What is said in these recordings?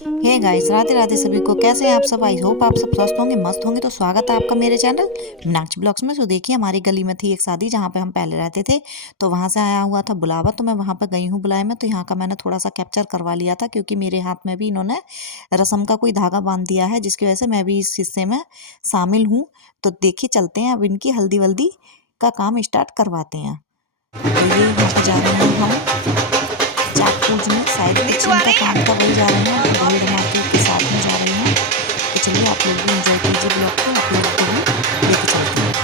Hey guys, Radhe Radhe सभी को। कैसे हैं आप सब? आई होप आप सब स्वस्थ होंगे, मस्त होंगे। तो स्वागत है आपका मेरे चैनल मीनाक्षी ब्लॉग्स में। सो देखिए, हमारी गली में थी एक शादी जहाँ पे हम पहले रहते थे, तो वहाँ से आया हुआ था बुलावा, तो मैं वहाँ पे गई हूँ बुलाए में। तो यहाँ का मैंने थोड़ा सा कैप्चर करवा लिया था, क्योंकि मेरे हाथ में भी इन्होंने रस्म का कोई धागा बांध दिया है, जिसकी वजह से मैं भी इस हिस्से में शामिल हूँ। तो देखिए, चलते हैं अब इनकी हल्दी वल्दी का काम स्टार्ट करवाते हैं। तो ये यहाँ पे जा रहे हैं हम चाक पूजने, शायद कुछ इनका काम था, वही जा रहे हैं। तो ढोल धमाके के साथ में जा रहे हैं। तो चलिए, आप लोग भी एंजॉय कीजिए ब्लॉग को, आप लोगों को भी लेके चलते हैं।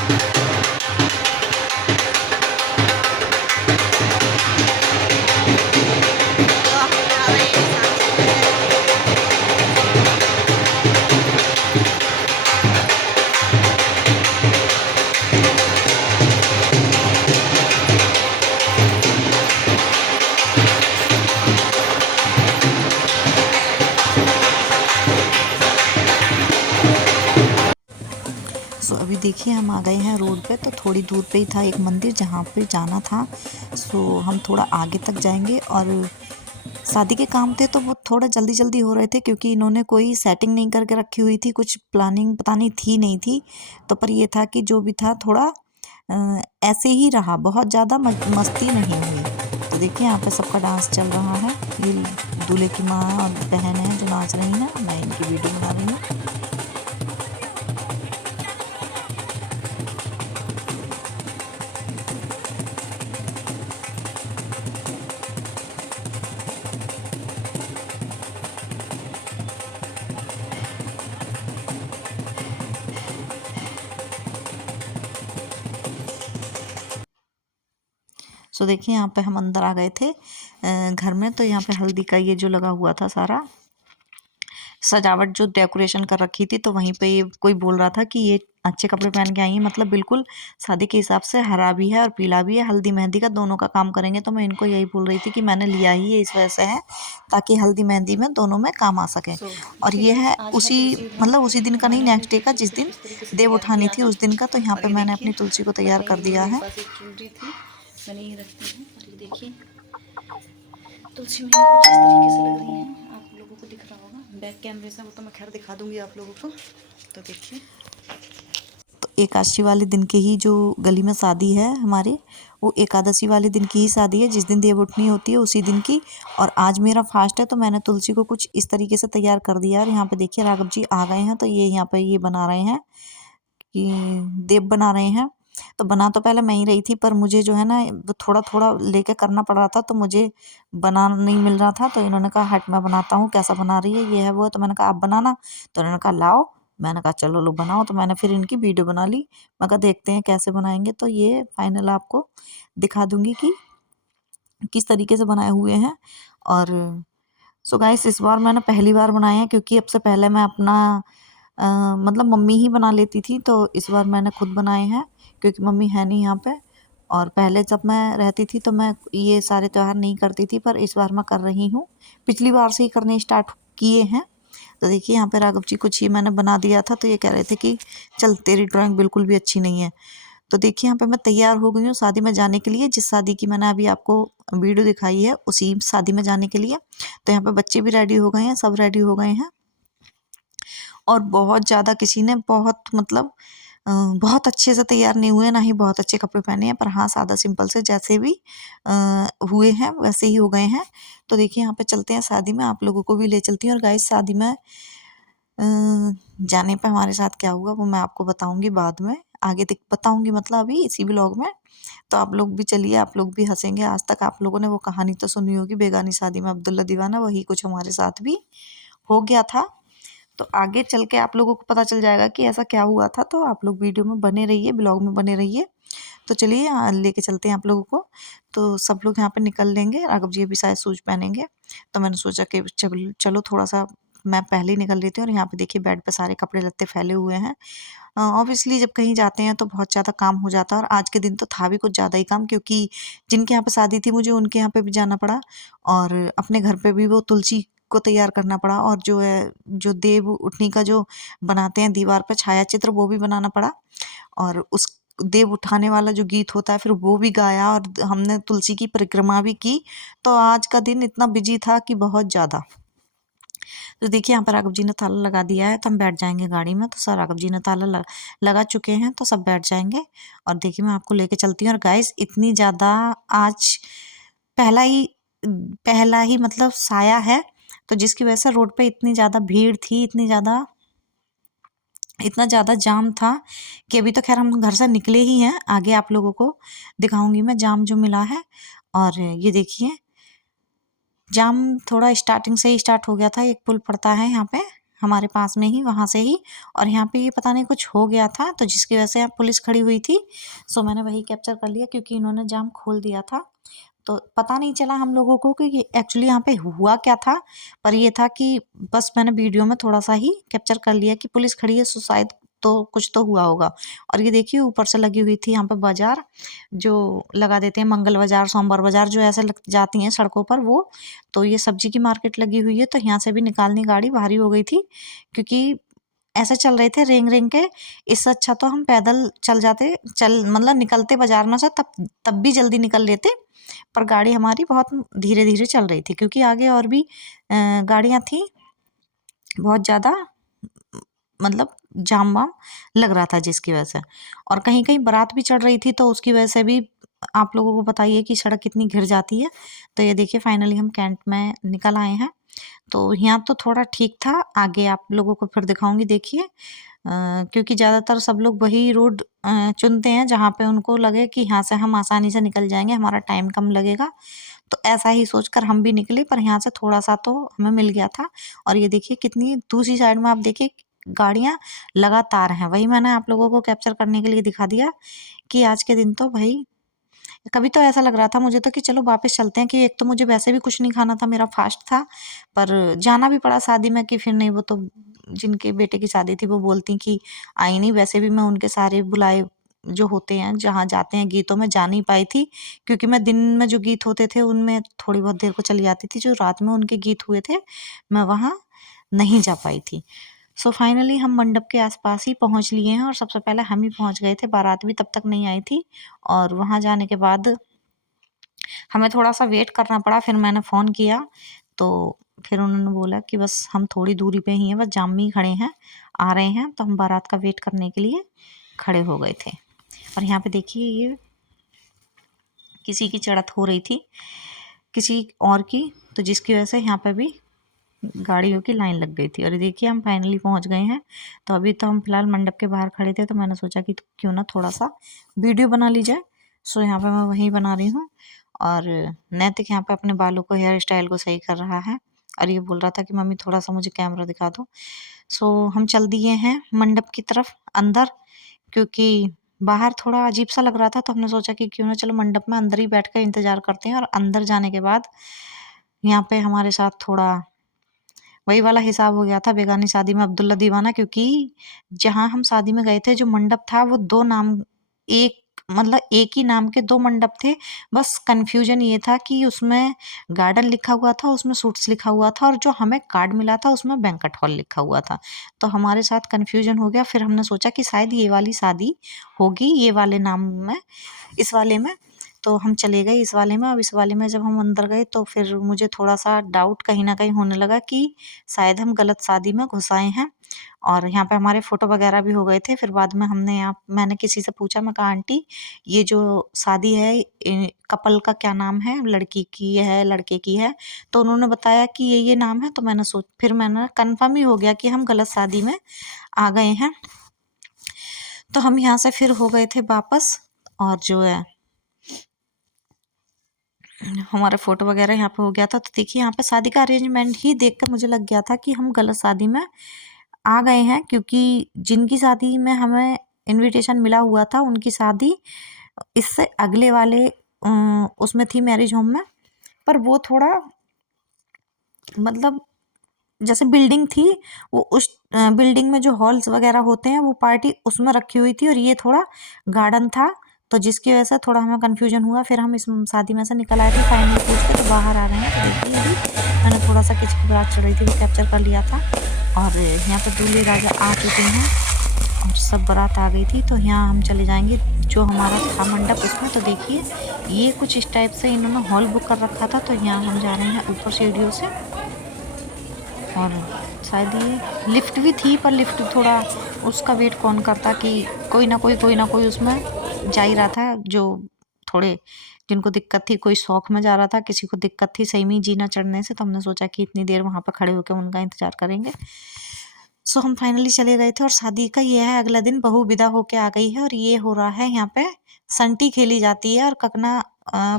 सो अभी देखिए, हम आ गए हैं रोड पे। तो थोड़ी दूर पे ही था एक मंदिर जहाँ पे जाना था। सो हम थोड़ा आगे तक जाएंगे। और शादी के काम थे तो वो थोड़ा जल्दी जल्दी हो रहे थे, क्योंकि इन्होंने कोई सेटिंग नहीं करके रखी हुई थी, कुछ प्लानिंग पता नहीं थी नहीं थी। तो पर ये था कि जो भी था थोड़ा ऐसे ही रहा, बहुत ज़्यादा मस्ती नहीं हुई। तो देखिए, यहाँ पे सबका डांस चल रहा है। ये दूल्हे की माँ और बहन है जो नाच रही हैं। मैं इनकी वीडियो बना रही हूँ। सो देखिए, यहाँ पे हम अंदर आ गए थे घर में। तो यहाँ पे हल्दी का ये जो लगा हुआ था सारा सजावट, जो डेकोरेशन कर रखी थी, तो वहीं पे ये कोई बोल रहा था कि ये अच्छे कपड़े पहन के आई हैं, मतलब बिल्कुल शादी के हिसाब से हरा भी है और पीला भी है। हल्दी मेहंदी का दोनों का काम करेंगे। तो मैं इनको यही बोल रही थी कि मैंने लिया ही है इस वजह से है, ताकि हल्दी मेहंदी में दोनों में काम आ सके। और ये है उसी, मतलब उसी दिन का नहीं, नेक्स्ट डे का, जिस दिन देव उठानी थी उस दिन का। तो यहाँ पे मैंने अपनी तुलसी को तैयार कर दिया है। मैंने ये रखती हूँ। और ये देखिए, तुलसी मेरी कुछ इस तरीके से लग रही हैं, आप लोगों को दिख रहा होगा बैक कैमरे से, वो तो मैं खैर दिखा दूंगी आप लोगों को। तो देखिए, तो एकादशी वाले दिन के ही जो गली में शादी है हमारे, वो एकादशी वाले दिन की ही शादी है, जिस दिन देव उठनी होती है उसी दिन की। और आज मेरा फास्ट है, तो मैंने तुलसी को कुछ इस तरीके से तैयार कर दिया। और यहाँ पे देखिए, राघव जी आ गए हैं। तो ये यहाँ पे ये बना रहे हैं कि देव बना रहे हैं। तो बना तो पहले मैं ही रही थी, पर मुझे जो है ना वो थोड़ा थोड़ा लेके करना पड़ रहा था, तो मुझे बना नहीं मिल रहा था। तो इन्होंने कहा हट, मैं बनाता हूँ, कैसा बना रही है, ये है वो है। तो मैंने कहा आप बनाना। तो इन्होंने कहा लाओ। मैंने कहा चलो लो बनाओ। तो मैंने फिर इनकी वीडियो बना ली। मैं कहा देखते हैं कैसे बनाएंगे। तो ये फाइनल आपको दिखा दूंगी कि किस तरीके से बनाए हुए हैं। और सो गाइस, इस बार मैंने पहली बार बनाए हैं, क्योंकि अब से पहले मैं अपना मतलब मम्मी ही बना लेती थी। तो इस बार मैंने खुद बनाए हैं, क्योंकि मम्मी है नहीं यहाँ पे। और पहले जब मैं रहती थी तो मैं ये सारे त्योहार नहीं करती थी, पर इस बार मैं कर रही हूँ। पिछली बार से ही करने स्टार्ट किए हैं। तो देखिए, यहाँ पे राघव जी कुछ ही मैंने बना दिया था, तो ये कह रहे थे कि चल तेरी ड्राइंग बिल्कुल भी अच्छी नहीं है। तो देखिए, यहाँ पे मैं तैयार हो गई हूँ शादी में जाने के लिए। जिस शादी की मैंने अभी आपको वीडियो दिखाई है, उसी शादी में जाने के लिए। तो यहाँ पे बच्चे भी रेडी हो गए हैं, सब रेडी हो गए हैं। और बहुत ज़्यादा किसी ने बहुत, मतलब बहुत अच्छे से तैयार नहीं हुए, ना ही बहुत अच्छे कपड़े पहने हैं, पर हाँ, सादा सिंपल से जैसे भी हुए हैं वैसे ही हो गए हैं। तो देखिए, यहाँ पे चलते हैं शादी में, आप लोगों को भी ले चलती हूँ। और गाइस, शादी में जाने पे हमारे साथ क्या हुआ वो मैं आपको बताऊंगी बाद में, आगे तक बताऊंगी, मतलब अभी इसी व्लॉग में। तो आप लोग भी चलिए, आप लोग भी हंसेंगे। आज तक आप लोगों ने वो कहानी तो सुनी होगी, बेगानी शादी में अब्दुल्ला दीवाना, वही कुछ हमारे साथ भी हो गया था। तो आगे चल के आप लोगों को पता चल जाएगा कि ऐसा क्या हुआ था। तो आप लोग वीडियो में बने रहिए, ब्लॉग में बने रहिए। तो चलिए, लेके चलते हैं आप लोगों को। तो सब लोग यहाँ पे निकल लेंगे, राघव जी अभी शायद शूज पहनेंगे। तो मैंने सोचा कि चलो थोड़ा सा मैं पहले ही निकल लेती हूँ। और यहाँ पे देखिए, बेड पे सारे कपड़े लत्ते फैले हुए हैं। ऑब्वियसली जब कहीं जाते हैं तो बहुत ज़्यादा काम हो जाता है। और आज के दिन तो था भी कुछ ज़्यादा ही काम, क्योंकि जिनके यहाँ पे शादी थी मुझे उनके यहाँ पे भी जाना पड़ा। और अपने घर पे भी वो तुलसी को तैयार करना पड़ा। और जो है, जो देव उठनी का जो बनाते हैं दीवार पे छाया चित्र, वो भी बनाना पड़ा। और उस देव उठाने वाला जो गीत होता है फिर वो भी गाया, और हमने तुलसी की परिक्रमा भी की। तो आज का दिन इतना बिजी था कि बहुत ज़्यादा। तो देखिए यहाँ पर राघव जी ने ताला लगा दिया है, तो हम बैठ जाएंगे गाड़ी में। तो सर राघव जी ने ताला लगा चुके हैं, तो सब बैठ जाएंगे। और देखिए मैं आपको लेके चलती हूँ। और गाइस इतनी ज़्यादा आज पहला ही मतलब साया है, तो जिसकी वजह से रोड पे इतनी ज़्यादा भीड़ थी, इतना ज़्यादा जाम था कि अभी तो खैर हम घर से निकले ही हैं। आगे आप लोगों को दिखाऊंगी मैं जाम जो मिला है। और ये देखिए जाम थोड़ा स्टार्टिंग से ही स्टार्ट हो गया था। एक पुल पड़ता है यहाँ पे हमारे पास में ही, वहाँ से ही। और यहाँ पे ये पता नहीं कुछ हो गया था, तो जिसकी वजह से यहाँ पुलिस खड़ी हुई थी। सो मैंने वही कैप्चर कर लिया, क्योंकि इन्होंने जाम खोल दिया था। तो पता नहीं चला हम लोगों को कि एक्चुअली यहाँ पे हुआ क्या था। पर ये था कि बस मैंने वीडियो में थोड़ा सा ही कैप्चर कर लिया कि पुलिस खड़ी है, सो शायद तो कुछ तो हुआ होगा। और ये देखिए ऊपर से लगी हुई थी यहाँ पे बाजार जो लगा देते हैं, मंगल बाजार, सोमवार बाजार, जो ऐसे लग जाती हैं सड़कों पर वो। तो ये सब्जी की मार्केट लगी हुई है, तो यहाँ से भी निकालनी गाड़ी भारी हो गई थी, क्योंकि ऐसे चल रहे थे रेंग रेंग के। इससे अच्छा तो हम पैदल चल जाते, मतलब निकलते बाजार में से, तब भी जल्दी निकल लेते। पर गाड़ी हमारी बहुत धीरे धीरे चल रही थी, क्योंकि आगे और भी गाड़ियाँ थी बहुत ज़्यादा, मतलब जाम वाम लग रहा था जिसकी वजह से। और कहीं कहीं बारात भी चढ़ रही थी, तो उसकी वजह से भी आप लोगों को बताइए कि सड़क कितनी घिर जाती है। तो ये देखिए फाइनली हम कैंट में निकल आए हैं। तो यहाँ तो थोड़ा ठीक था, आगे आप लोगों को फिर दिखाऊंगी। देखिए क्योंकि ज़्यादातर सब लोग वही रोड चुनते हैं जहाँ पे उनको लगे कि यहाँ से हम आसानी से निकल जाएंगे, हमारा टाइम कम लगेगा। तो ऐसा ही सोचकर हम भी निकले, पर यहाँ से थोड़ा सा तो हमें मिल गया था। और ये देखिए कितनी दूसरी साइड में आप देखिए गाड़ियाँ लगातार हैं। वही मैंने आप लोगों को कैप्चर करने के लिए दिखा दिया कि आज के दिन तो भाई, कभी तो ऐसा लग रहा था मुझे तो कि चलो वापस चलते हैं, कि एक तो मुझे वैसे भी कुछ नहीं खाना था, मेरा फास्ट था। पर जाना भी पड़ा शादी में, कि फिर नहीं, वो तो जिनके बेटे की शादी थी वो बोलती कि आई नहीं। वैसे भी मैं उनके सारे बुलाए जो होते हैं जहाँ जाते हैं गीतों में जा नहीं पाई थी, क्योंकि मैं दिन में जो गीत होते थे उनमें थोड़ी बहुत देर को चली जाती थी। जो रात में उनके गीत हुए थे मैं वहाँ नहीं जा पाई थी। सो फाइनली हम मंडप के आसपास ही पहुँच लिए हैं, और सबसे पहले हम ही पहुँच गए थे, बारात भी तब तक नहीं आई थी। और वहाँ जाने के बाद हमें थोड़ा सा वेट करना पड़ा। फिर मैंने फ़ोन किया, तो फिर उन्होंने बोला कि बस हम थोड़ी दूरी पे ही हैं, बस जाम में ही खड़े हैं, आ रहे हैं। तो हम बारात का वेट करने के लिए खड़े हो गए थे। और यहाँ पे देखिए ये किसी की चढ़त हो रही थी किसी और की, तो जिसकी वजह से यहाँ पे भी गाड़ियों की लाइन लग गई थी। और ये देखिए हम फाइनली पहुँच गए हैं। तो अभी तो हम फिलहाल मंडप के बाहर खड़े थे, तो मैंने सोचा कि क्यों ना थोड़ा सा वीडियो बना ली जाए। सो यहाँ पे मैं वही बना रही हूँ। और नैतिक यहाँ पे अपने बालों को, हेयर स्टाइल को सही कर रहा है। और ये बोल रहा था कि मम्मी थोड़ा सा मुझे कैमरा दिखा दो। सो हम चल दिए हैं मंडप की तरफ अंदर, क्योंकि बाहर थोड़ा अजीब सा लग रहा था। तो हमने सोचा कि क्यों ना चलो मंडप में अंदर ही बैठ कर इंतज़ार करते हैं। और अंदर जाने के बाद यहाँ पे हमारे साथ थोड़ा वही वाला हिसाब हो गया था बेगानी शादी में अब्दुल्ला दीवाना, क्योंकि जहाँ हम शादी में गए थे जो मंडप था वो दो नाम, एक मतलब एक ही नाम के दो मंडप थे। बस कन्फ्यूजन ये था कि उसमें गार्डन लिखा हुआ था, उसमें सूट्स लिखा हुआ था, और जो हमें कार्ड मिला था उसमें बैंक्वेट हॉल लिखा हुआ था। तो हमारे साथ कन्फ्यूजन हो गया। फिर हमने सोचा कि शायद ये वाली शादी होगी ये वाले नाम में, इस वाले में। तो हम चले गए इस वाले में। अब इस वाले में जब हम अंदर गए तो फिर मुझे थोड़ा सा डाउट कहीं ना कहीं होने लगा कि शायद हम गलत शादी में घुस आए हैं। और यहाँ पे हमारे फ़ोटो वगैरह भी हो गए थे। फिर बाद में मैंने किसी से पूछा, मैं कहा आंटी ये जो शादी है कपल का क्या नाम है, लड़की की है लड़के की है? तो उन्होंने बताया कि ये नाम है। तो फिर मैंने कन्फर्म ही हो गया कि हम गलत शादी में आ गए हैं। तो हम यहाँ से फिर हो गए थे वापस। और जो है हमारा फ़ोटो वगैरह यहाँ पे हो गया था। तो देखिए यहाँ पे शादी का अरेंजमेंट ही देख कर मुझे लग गया था कि हम गलत शादी में आ गए हैं, क्योंकि जिनकी शादी में हमें इनविटेशन मिला हुआ था उनकी शादी इससे अगले वाले उसमें थी, मैरिज होम में। पर वो थोड़ा मतलब जैसे बिल्डिंग थी, वो उस बिल्डिंग में जो हॉल्स वगैरह होते हैं वो पार्टी उसमें रखी हुई थी, और ये थोड़ा गार्डन था। तो जिसकी वजह से थोड़ा हमें कन्फ्यूजन हुआ। फिर हम इस शादी में से निकल आए थे फाइनली पूछ के, तो बाहर आ रहे हैं। तो देखिए अभी मैंने थोड़ा सा किसकी बारात चढ़ रही थी वो कैप्चर कर लिया था। और यहाँ पर दूल्हे राजा आ चुके हैं और सब बारात आ गई थी। तो यहाँ हम चले जाएंगे जो हमारा था मंडप उसमें। तो देखिए ये कुछ इस टाइप से इन्होंने हॉल बुक कर रखा था। तो यहाँ हम जा रहे हैं ऊपर सीढ़ियों से। और शायद ये लिफ्ट भी थी, पर लिफ्ट थोड़ा उसका वेट कौन करता कि कोई ना कोई उसमें जा ही रहा था, जो थोड़े जिनको दिक्कत थी, कोई शौक में जा रहा था, किसी को दिक्कत थी सही में जीना चढ़ने से, तो हमने सोचा कि इतनी देर वहाँ पर खड़े होकर उनका इंतज़ार करेंगे। सो हम फाइनली चले गए थे और शादी का ये है अगला दिन, बहू विदा होके आ गई है और ये हो रहा है यहाँ पे संटी खेली जाती है और ककना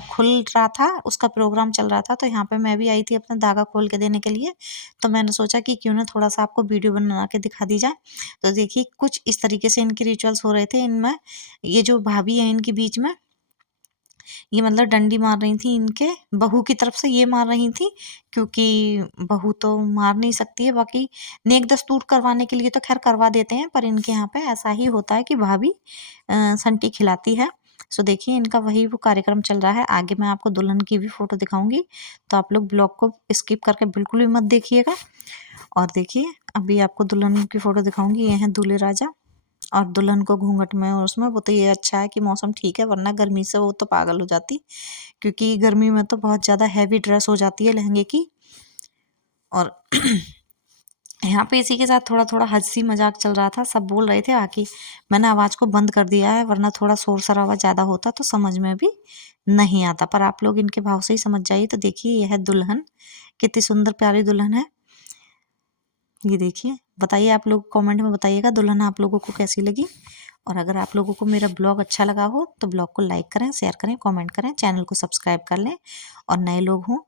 खुल रहा था, उसका प्रोग्राम चल रहा था, तो यहाँ पे मैं भी आई थी अपना धागा खोल के देने के लिए। तो मैंने सोचा कि क्यों ना थोड़ा सा आपको वीडियो बना के दिखा दी जाए। तो देखिए कुछ इस तरीके से इनके रिचुअल्स हो रहे थे। इनमें ये जो भाभी है इनके बीच में, ये मतलब डंडी मार रही थी, इनके बहू की तरफ से ये मार रही थी, क्योंकि बहू तो मार नहीं सकती है। बाकी नेक दस्तूर करवाने के लिए तो खैर करवा देते हैं, पर इनके यहाँ पे ऐसा ही होता है कि भाभी संटी खिलाती है। सो देखिए इनका वही वो कार्यक्रम चल रहा है। आगे मैं आपको दुल्हन की भी फोटो दिखाऊंगी, तो आप लोग ब्लॉग को स्किप करके बिल्कुल भी मत देखिएगा। और देखिए अभी आपको दुल्हन की फोटो दिखाऊंगी। ये है दूल्हे राजा और दुल्हन को घूंघट में और उसमें। वो तो ये अच्छा है कि मौसम ठीक है, वरना गर्मी से वो तो पागल हो जाती, क्योंकि गर्मी में तो बहुत ज़्यादा हैवी ड्रेस हो जाती है लहंगे की। और यहाँ पे इसी के साथ थोड़ा थोड़ा हंसी मजाक चल रहा था, सब बोल रहे थे। बाकी मैंने आवाज़ को बंद कर दिया है, वरना थोड़ा शोर शराबा ज़्यादा होता तो समझ में भी नहीं आता, पर आप लोग इनके भाव से ही समझ जाइए। तो देखिए यह है दुल्हन, कितनी सुंदर प्यारी दुल्हन है। ये देखिए, बताइए आप लोग कमेंट में बताइएगा दुल्हन आप लोगों को कैसी लगी। और अगर आप लोगों को मेरा ब्लॉग अच्छा लगा हो तो ब्लॉग को लाइक करें, शेयर करें, कमेंट करें, चैनल को सब्सक्राइब कर लें। और नए लोग हों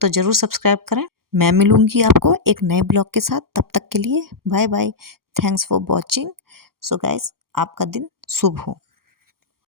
तो ज़रूर सब्सक्राइब करें। मैं मिलूंगी आपको एक नए ब्लॉग के साथ, तब तक के लिए bye bye. Thanks for watching. So guys, आपका दिन शुभ हो।